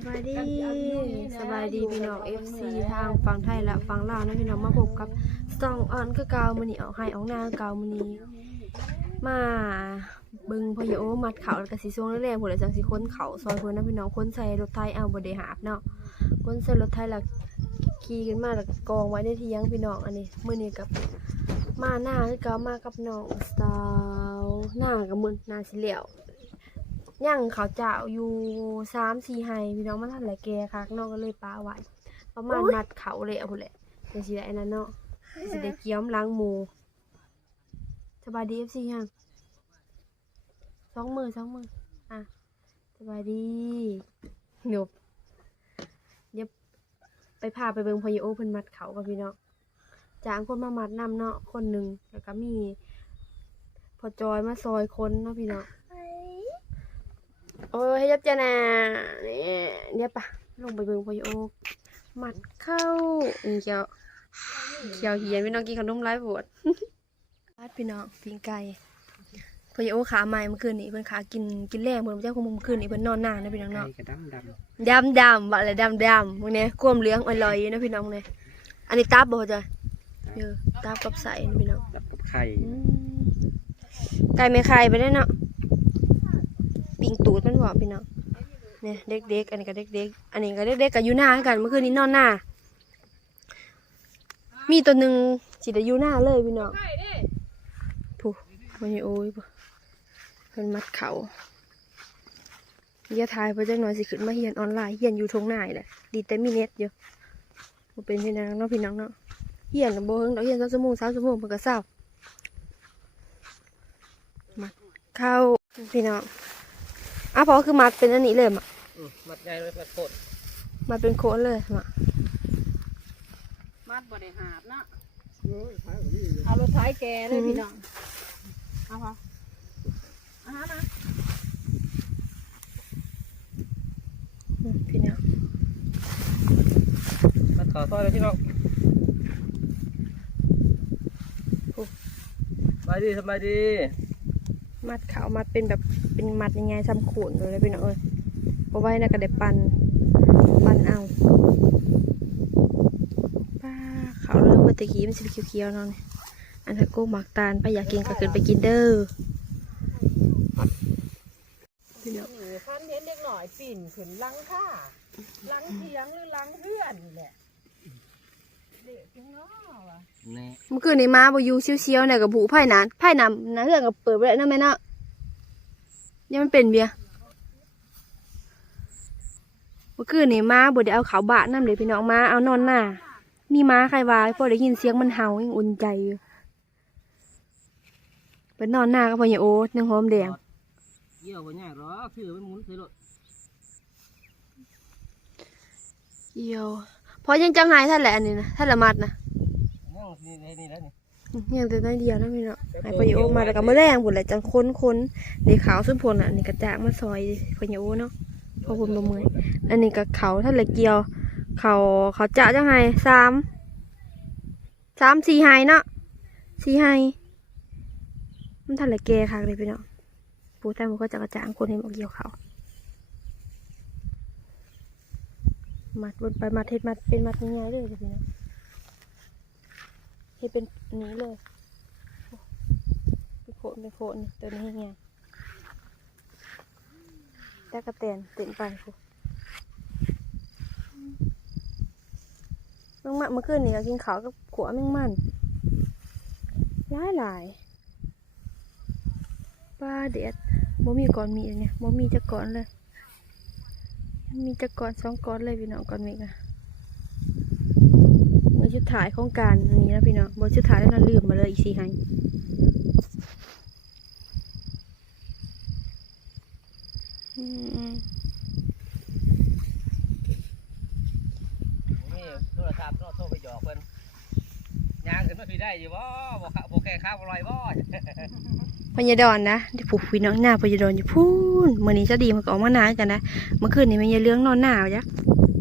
สบายดีสบายดีพี่น้อง FC ทางฝั่งไทยและฝั่งลาวนะพี่น้องมาพบกับสองออนคือเกามื้อนี้เอาให้เอาหน้าเกามื้อนี้มาเบิ่งพะโยมัดเขาแล้วก็สิช่วงแรกๆพุ่นละจังสิค้นเขาซอยเพิ่นนะพี่น้องค้นใส่รถไถเอาบ่ได้หาบเนาะค้นใส่รถไถแล้วขี่ขึ้นมาแล้วก็กองไว้ในเถียงพี่น้องอันนี้มื้อนี้กับมาหน้าคือเกามากับน้องสาวหน้ากับมื้อหน้าสิแล้ว ย่างเขาเจ้าอยู่สามสี่ไฮพี่น้องมันทันหลายแกคักนองก็เลยปาไว้ประมาณมัดเขาเลยเอาพุ่นแหละเป็นสิได้อันนั้นเนาะสิได้เกี้ยมล้างหมูสบายดีเอฟซียังสองมือสองมืออะสบายดีหนุบเดี๋ยวไปพาไปเบิ่งพอยโอเพิ่นมัดเขากับพี่น้องจางคนมามัดนำเนาะคนหนึ่งแล้วก็มีพอจอยมาซอยคนเนาะพี่น้อง โอ้ยให้ยับจานาเนี่ยเนี่ยปะลงไปเบิ่งพอยโอมัดเข้าอืมเขียวเขียวเหียนพี่น้องกินขนมไร้ปวดบาดพี่น้องปิงไก่พอยโอขาใหม่เมื่อคืนนี้เพิ่นขากินกินแรงเพิ่นบ่เจ้าคงเมื่อคืนนี้เพิ่นนอนนานนะพี่น้องไก่เนาะกระดำดดำดำว่าอะไรดำดำพวกนี้กลมเหลืองอร่อยอยู่นะพี่น้องเนี่ยอันนี้ตับบ่จ้ะเออตับกับใส่นะพี่น้องำตับกับไข่อืมไก่ไม่ไข่ไปได้เนาะ ปิงตูดมันบอกพี่น้องเนี่ยเด็กๆอันนี้ก็เด็กๆอันนี้ก็เด็กๆกับยูหน้าคือกันเมื่อคืนนี้นอนหน้า มีตัวหนึ่งสิได้อยูหน้าเลยพี่น้องผู้มันโอ้ยเป็นมัดเขาเยียทายไปจังหน่อยสิขึ้นมาเฮียนออนไลน์เฮียนอยู่ทงหน้านี่แหละดีแต่มีเน็ตอยู่บ่เป็นพี่น้องเนาะพี่น้องเนาะเฮียนน่ะบ่เฮงดอกเฮียนสามชั่วโมงสามชั่วโมงเพิ่นก็เศร้าเข้าพี่น้อง อะเพราะคือมัดเป็นอันนี้เลยมะมัดใหญ่เลยมัดโคตรมัดเป็นโคนเลยมะมัดบ่ได้หาบเนาะเอารถไถแกเลยพี่น้อง เอาพอเอาหามาอืมพี่น้องมัดขอซอยเลยที่น้องสบายดีสบายดี มัดขาวมัดเป็นแบบเป็นมัดยังไงซ้ำโขนเลยพี่น้องเอ้ยเอาไว้นะก็ได้ปันปันเอาป้าเขาเริ่มเมื่อตะกี้มันสีเขียวๆเนาะนี่อันถ้าโก้หมักตาลไปอยากกินก็ขึ้นไปกินเด้อพี่น้องฟันเห็นเด็กหน่อยปิ่นขึ้นลังค่าลังเทียงหรือลังเพื่อนนี่แหละ เด็กจังเนาะวะแน่เมื่อคืนนี้มาบอยู่เชียวๆเนี่ยกับผูไผ่นานไผ่นำนะเรื่องกับเปิดไปแล้วนะแม่เนาะยังมันเป็นเบียร์เมื่อคืนนี้มาบ่ได้เอาเขาวบาดน้ำเดี๋ยวพี่น้องมาเอานอนหน้า มีม้าใครวายพอได้ยินเสียงมันเห่ายังอุ่นใจอยู่เป็นนอนหน้าก็พออย่าโอ๊ตยังหอมแดงเยี่ยวบ่ยากหรอกคือมันหมุนใส่รถ เกี่ยว พอยังจังหายท่านแหละอันนี้นะท่านละมัดนะนี่นี่นี่แล้วนี่ยังแต่น้อยเดียวนะพี่เนาะให้พออย่าโอ๊มาแล้วก็มาแรงผุนแหละจังค้นค้นเดี๋ยวขาวสุดผลอะอันนี้กระจากมาซอยพออย่าโอ๊เนาะพอผมบ่มืออันนี้ก็เขาท่านละเกี่ยว เขาเขาจะจังไงสามสามสี่ไฮเนาะสี่ไฮมันทันละแกคักเลยพี่เนาะปูแต่มันก็จะกระจางคนให้บอกเกี่ยวเขา มัดบนไปมัดเฮ็ดมัดเป็นมัดง่ายๆเลยเดี๋ยวพี่เนะเฮ็ดเป็นนี้เลยโอ้เป็นโคนเป็นโคนตัวนี้ง่ายตะกะแตนเต็มไปพูแมงมันเมื่อคืนนี่ก็กินขาวกับขัวแมงมันหลายหลายปลาเด็ดบ่มีก่อนมีอันเนี่ยบ่มีจะก่อนเลย มีจะก่อนสองก่อนเลยพี่น้องก่อนมีกันเมื่อชุดถ่ายของการอันนี้นะพี่น้องบนชุดถ่ายแล้วนั่นลืมมาเลยอีกสี่ไฮอืมนี่โทรศัพท์เนาะโทรไปหยอกเพิ่นยางขึ้นมาพี่ได้อยู่บ่บ่บ่แก่ข้าวอร่อยบ่ พญาดอนนะที่ผูกพี่น้องหน้าพญาดอนอยู่พูนเมื่อนี้จะดีมันก็ออกมาหนากันนะเมื่อคืนนี่มันยาเลี้ยงนอนหนาวจ้ะ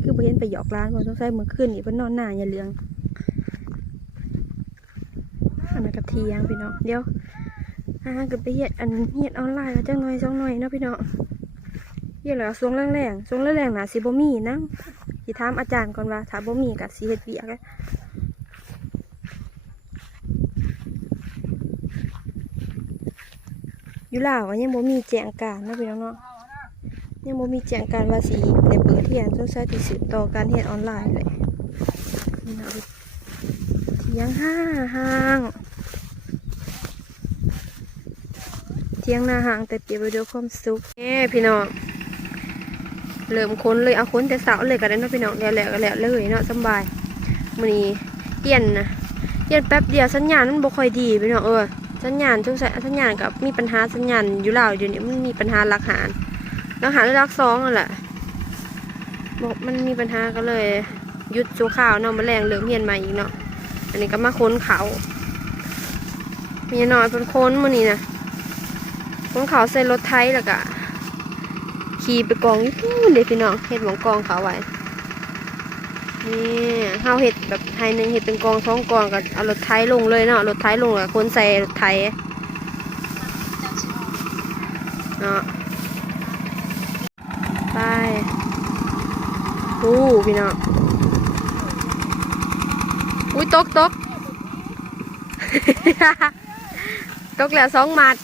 คือไปเห็นไปหยอกร้านเพราะต้องใส่เมื่อคืนนี่เพิ่นนอนหนายาเลี้ยงอันนั้นกับเทียงพี่น้องเดี๋ยวอ่าก็ไปเฮ็ดอันเฮ็ดออนไลน์ก็จังหน่อยสองหน่อยเนาะพี่น้องเรียกแล้วช่วงแรงๆช่วงแรงๆน่ะสิบ่มีนะสิถามอาจารย์ก่อนว่าถ้าบ่มีก็สิเฮ็ดเวียก อยู่ลาวอะยังบ่มีแจ้งการนะพี่น้องเนาะยังบ่มีแจ้งการว่าสิได้เปิดเรียนสงสัยสิสืบต่อการเรียนออนไลน์เลยนี่เนาะเที่ยงห้าห้างเที่ยงหน้าห่างแต่เปรียบไปด้วยความสุขเอ้พี่น้องเริ่มค้นเลยเอาค้นแต่เสาเลยก็ได้เนาะพี่น้องแล้วแล้วก็แล้วเลยเนาะสบายมื้อนี้เปลี่ยนนะเปลี่ยนแป๊บเดียวสัญญาณมันบ่ค่อยดีพี่น้องเออ สัญญาณทุกสายสัญญาณกับมีปัญหาสัญญาณอยู่แล้วเดี๋ยวนี้มันมีปัญหาหลักหารหลักหารหรือหลักสองนั่นแหละบอกมันมีปัญหาก็เลยหยุดชัวข่าวเนาะมาแรงเริ่มเฮียนม่อีกเนาะอันนี้ก็มาค้นเขามีน้อยเป็นค้นมื้อนี้นะของเขาใส่รถไทยแล้วก็ขี่ไปกองอยู่เด็กพี่น้องเห็ดหมองกองเขาไว้นี่ เฮาเห็ดแบบไทยหนึ่งเห็ดเป็นกองท้องกองก็เอารถไทยลงเลยเนาะรถไทยลงแล้วคนใส่รถไทยเนาะไปอู้พี่น้องอุ้ยตกตกตกแล้วสองหมัด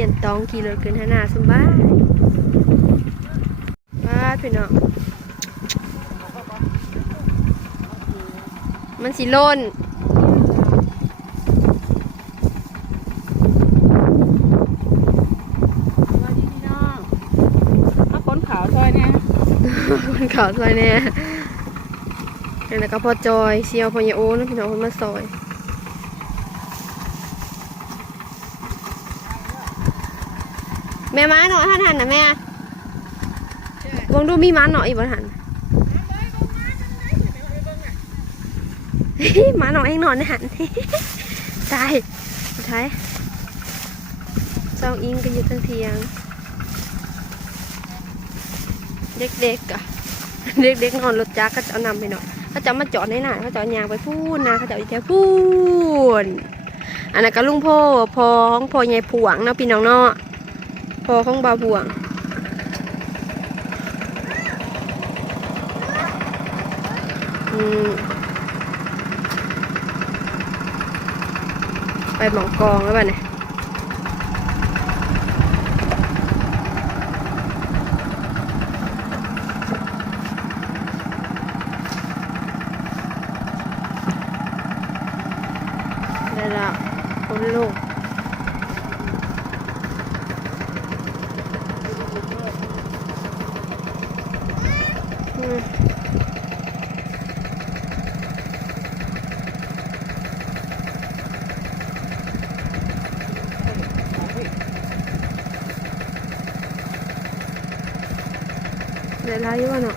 เสียนตองขี่รถขึ้นหนาสบายว้าพี่น้องมันสิล่นคนขาวซอยเนี่ยแน่แล้วก็พอจอยเชียวพอยาโอ้นะพี่น้องคนมาซอย ม่ม้าหน่อยท่านหันนะแม่วงดูมีม้าหน่อยอีกบ่หันม้าหน่อยเองนอนนะหันตายสุดท้ายซองอิงก็อยู่ทั้งเทียง เด็กๆอะเด็กๆนอนรถจักรก็จะเอานำไปเนาะเขาจะเอามาจอดในหนาเขาจะเอายางไปพูนนะเขาจะเอาอีแถวพูนอันนั้นก็ลุงพ่อพอของพ่อใหญ่ผวงเนาะพี่น้องเนาะพ อของบาบัวง ไปหมองกองแล้วป่ะเนี่ยได้ละคนลูกอืมได้ละ อยู่วะเนาะ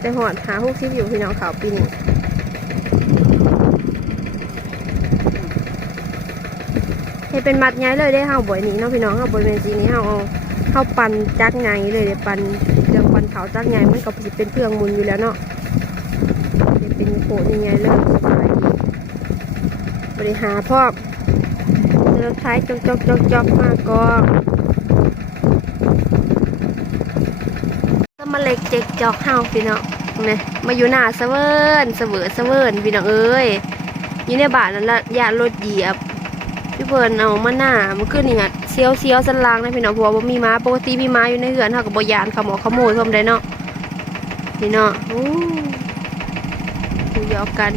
แต่หอดหาหกสิบอยู่พี่น้องเขาปีนี้เฮ็ดเป็นมัดไงเลยได้เฮาบ่อยนี้เนาะพี่น้องเฮาบ่อยเป็นสีนี้เฮาเอาเฮาปั่นจักไงเลยเดี๋ยวปั่นเครื่องปั่นเขาจักไงมันก็สิเป็นเครื่องมุนอยู่แล้วเนาะเดี๋ยวเป็นโคยังไงเลยสบายดีบริหารพร้อมรถท้ายจอกจอกจอกจอกมากก็ มาเล็กเจ็กจอกเฮาพี่น้องเนี่ยมาอยู่หน้าเสเวิร์นเสเวิร์นเสเวิร์นพี่น้องเอ้ยอยู่ในบ้านนั่นละยารถเหยียบพี่เพิ่นเอามาหน้ามันขึ้นนี่ฮะเซียวเซียวสันลางนะพี่น้องพระว่าบ่มีม้าปกติมีม้าอยู่ในเรือนเฮาก็บ่ยานขโมยขโมยพร้อมได้เนาะนี่เนาะอู้ดูยอกกัน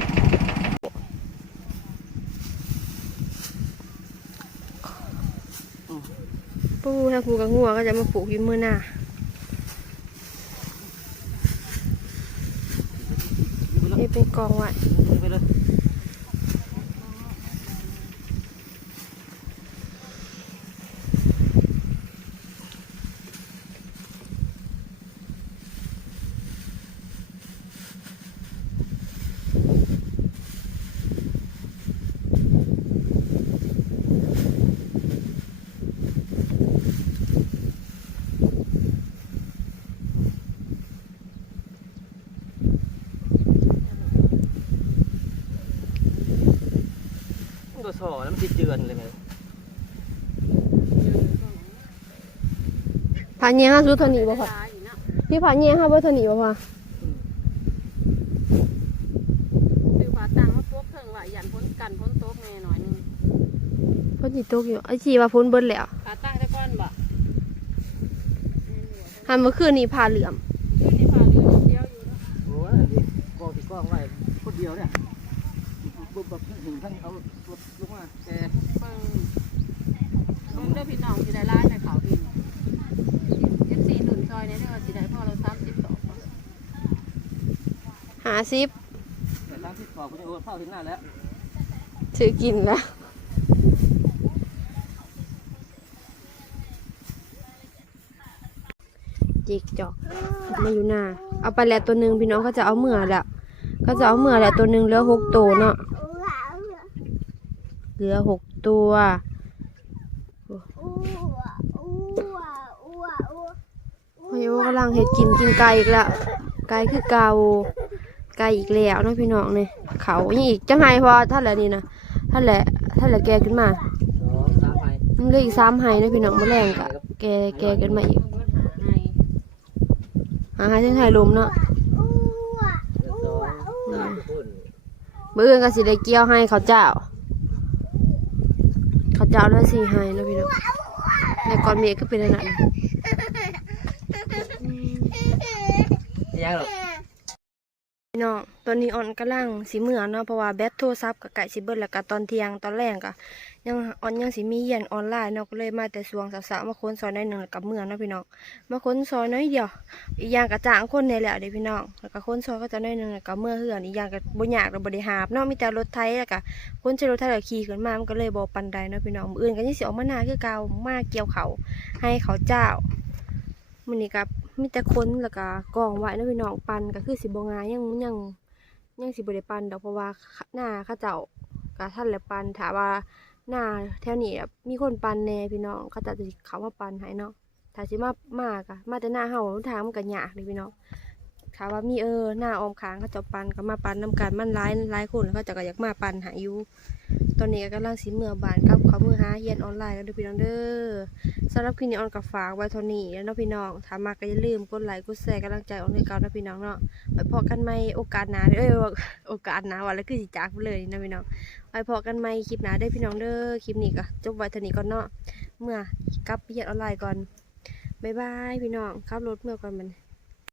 ปูถ้าปูกับงัวก็จะมาปลูกอยู่มื้อหน้า นี่เป็นกองไว้ไปเลย ก็สอแล้วมันสิเจือนเลยแม่ผาเงี้ยห้าสุดเท่านี้บ่พอพี่ผาเงี้ยห้าบ่เท่านี้บ่พอคือผาตังมาพวกเครื่องว่ายันพ้นกันพ้นโต๊ะแน่หน่อยนึงเพิ่นสิตกอยู่ไอ้จีว่าพ้นเบิดแล้วผาตั้งแต่ก้อนบ่หันเมื่อคืนนี้ผ่าเหลื่อมคือที่ผาเรือเดียวอยู่เนาะโอ้ยนี่กองที่กองไว้คนเดียวเนี่ย ปุ๊บแบบถึงทั้งเอารถลงมาแกเบิ่งเบิ่งเด้อพี่น้องสิได้ร้ายในเขาบินเอฟซีหนุนซอยในเด้อสิได้พ่อเรา30ดอกบ่หาซิปแต่ทางที่กองคุณจะโอนเข้าถึงหน้าแล้วถือกินแล้วจิกจอกมาอยู่หน้าเอาไปแล้วตัวหนึ่งพี่น้องก็จะเอาเหมือแล้วก็จะเอาเหมือแล้วตัวหนึ่งเหลือหกตัวเนาะ ลือหกตัวพอยกำลังเห็ดกินกินไก่อีกแล้วไก่คือเกาไก่อีกแล้วนะพี่น้องเนี่ยเขายังอีกจังไงพอท่านแหละนี่นะท่านแหละท่านแหละแกขึ้นมามันเหลืออีกสามไห้นะพี่น้องมาแรงกะแกแกขึ้นมาอีกหาไห้ทั้งไห้ลมเนาะเดือนสองสามคนเอืออื่นก็สิได้เกี่ยวให้เขาเจ้า เขาวเจ้าแล้วสี่ไห้เนาะพี่น้องแต่ก่อนเมียก็เป็นขนาดนี้ ยังหรอก น้อง ตอนนี้อ่อนกำลังสีเมื่อเนาะ เพราะว่าแบตโทรศัพท์กับไก่สิเบิดแล้วก็ตอนเที่ยงตอนแรกก็ยังอ่อนยังสิมีเรียนออนไลน์เนาะก็เลยมาแต่สวงสาวๆมาค้นซอยหน้อยหนึ่งแล้วกับเมื่อเนาะพี่น้อง มาค้นซอยน้อยเดียว อีกอย่างก็จ้างคนเนี่ยแหละเด็พี่น้อง แล้วก็ค้นซอยก็จะน้อยหนึ่งแล้วก็เมื่อเฮือนอีกอย่างก็บ่ยากเราบ่ได้หาบเนาะมีแต่รถไถแล้วก็คนใช้รถไถก็ขี่ขึ้นมา มันก็เลยบ่ปันใดเนาะพี่น้องอื่นก็ยังสิออกมาหน้าคือเก่ามาเกี่ยวเขาให้เขาเจ้ามื้อนี้ก็ มีแต่คนแล้วก็กองไว้นะพี่น้องปันก็คือสิบงายยังยังยังสิบได้ปันดอกเพราะว่าหน้าข้าเจ้ากะท่านแหละปันถามว่าหน้าแถวนี้มีคนปันแน่พี่น้องเขาจะเขามาปันให้เนาะถ้าสิมามาก็มาแต่หน้าเฮาทางมันก็ยากเลยพี่น้องถามว่ามีเออหน้าอมค้างเขาเจะปันก็มาปันนำกันมันหลายหลายคนแล้วเขาเจะก็อยากมาปันให้อยู่ ตอนนี้ก็กำลังสิเมื่อบานกับเขามือหาเรียนออนไลน์กันเด้อพี่น้องเด้อสำหรับคลิปนี้ออนกับฝากไว้เท่านี้แล้วเนาะพี่น้องถ้ามาก็อย่าลืมกดไลค์กดแชร์กำลังใจออนให้เก่านาะพี่น้องเนาะไว้พอกันไหมโอกาสหนาเอ้ยโอกาสหนาวันแล้วคือสิจากไปเลยนะพี่น้องไว้พอกันไหมคลิปหนาได้พี่น้องเด้อคลิปนี้ก็จบไว้เท่านี้ก่อนเนาะเมื่อกับเรียนออนไลน์ก่อนบ๊ายบายพี่น้องขับรถเมื่อก่อนมัน